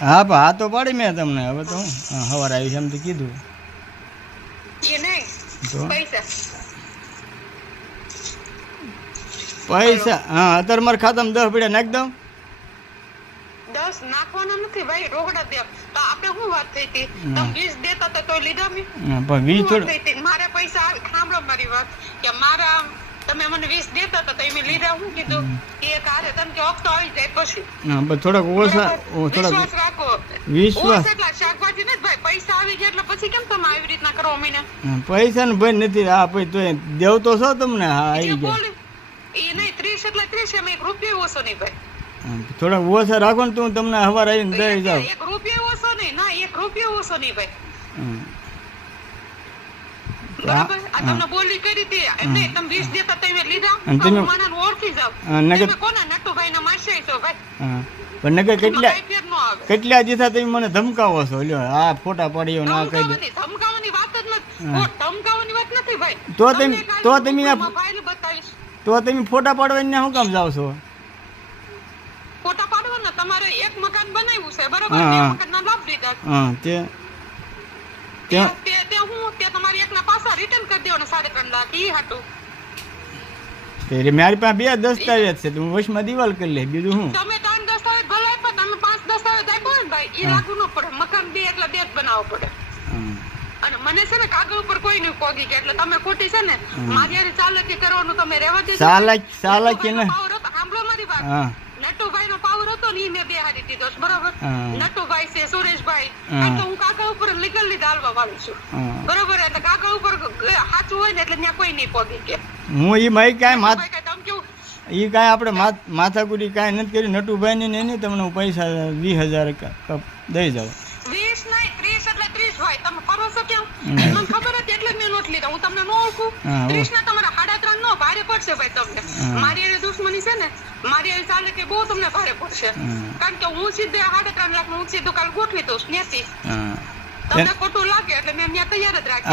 હા પણ હા તો પાડી મેં તમને. હવે તો હું સવારે આવી એમ તો કીધું એ નહીં તો પૈસા પૈસા. હા અત્યારે મારા ખાતામાં 10 પડ્યા નાખી દઉં. 10 નાખવાના નથી ભાઈ, રોકડા દે. તો આપણે શું વાત થઈ હતી? તમે 20 દેતા હતા તો લીધા મેં. હા, પણ 20 શું વાત થોડું. થઈ હતી? મારા પૈસા સાંભળો મારી વાત, કે મારા તમે મને 20 દેતા હતા તો મેં લીધા. શું કીધું? એ કારે તમે કે હપ્તો આવી જાય પછી. હા પણ થોડાક ઓછા. થોડાક વિશ્વાસ રાખો. વિશ્વાસ. ઓછા એટલા શાકભાજી નથી ભાઈ, પૈસા આવી ગયા એટલે પછી કેમ તમે આવી રીતના કરો મહિને? પૈસા ને ભાઈ નથી. હા પછી તો દેવ તો છો તમને. હા આવી એ ગયા. બોલ એ નહીં 30 એટલે 30, એમાં 1 રૂપિયો ઓછો નહીં ભાઈ. થોડાક ઓછા રાખો ને તો હું તમને સવારે આવીને દઈ જાઉં. 1 રૂપિયો ઓછો નહીં, ના 1 રૂપિયો ઓછો નહીં ભાઈ. બરાબર? આ તમને બોલી કરી હતી એમને. તમે 20 દેતા તમે લીધા. તમે માણસને ઓળખી જાવ. તમે કોના નટુભાઈના માસી છો ભાઈ? હા પણ નકર કેટલા કાંઈ ફેર ન આવે. કેટલા દિવસા તમે મને ધમકાવો છો. લ્યો આ ફોટા પાડીઓ ના કહી દો. ધમકાવાની વાત જ નથી. ધમકાવાની વાત નથી ભાઈ. તો તમે આ મોબાઈલ બતાવીશ. તો તમે ફોટા પાડવાને શું કામ જાવ છો? ફોટા પાડવાના. તમારે એક મકાન બનાવ્યું છે બરોબર? હા. 2 મકાનના લાભ લીધા. હા તે તે તમારી એકના પાછા રિટર્ન કરી દેવાના 3.5 લાખ. ઈ હાટું મારી પાસે 2 દસ્તાવેજ છે. હું વશમાં દિવાલ કરી લે. બીજું શું? તમે 3 દસ્તાવેજ ભલે આપ્યા, તમે 5 દસ્તાવેજ આપ્યો ને ભાઈ, ઈ લાગુ ન પડે. મકાન 2 એટલે 2 જ બનાવવો પડે. અને મને છે ને કાગળ ઉપર કોઈ નહીં પોગી ગયા એટલે તમે ખોટી છે ને મારી હારે ચાલાકી કરવાનું તમે રહેવા દેજો. ચાલાકી ને પાવર હતો, સાંભળો મારી વાત. હા નટુભાઈ નો પાવર હતો ને ઈ મેં બેહાડી દીધો છે, બરોબર? હા. નટુભાઈ છે, સુરેશભાઈ, કારણ કે હું કાગળ ઉપર લીગલી દાલવા વાળી છું, બરોબર? એટલે કાગળ ઉપર સાચું હોય ને એટલે ત્યાં કોઈ નહીં પોગી કે. હું ઈ માઈ કાંઈ માથ તમે કેવું ઈ કાંઈ આપણે માથાકુડી કાંઈ નથી કરી. નટુભાઈ ને એની તમને હું પૈસા 20,000 દઈ જાઉં. 20 નહીં 30 એટલે 30 ભાઈ. તમે ફરો છો કેમ? મને ખબર હતી એટલે જ મેં નોટ લીધા. હું તમને ન ઓળખું. 30 ના તમારા 3.5 નો ભારે પડશે ભાઈ તમને. મારી હારે દુશ્મની છે ને, મારી હારે ચાલે કે બહુ તમને ભારે પડશે. કારણ કે હું સીધે 3.5 લાખ હું સીધું કાલ ગોઠવી દઉં ત્યાંથી. તમને ખોટું લાગે એટલે મેં ત્યાં તૈયાર જ રાખી.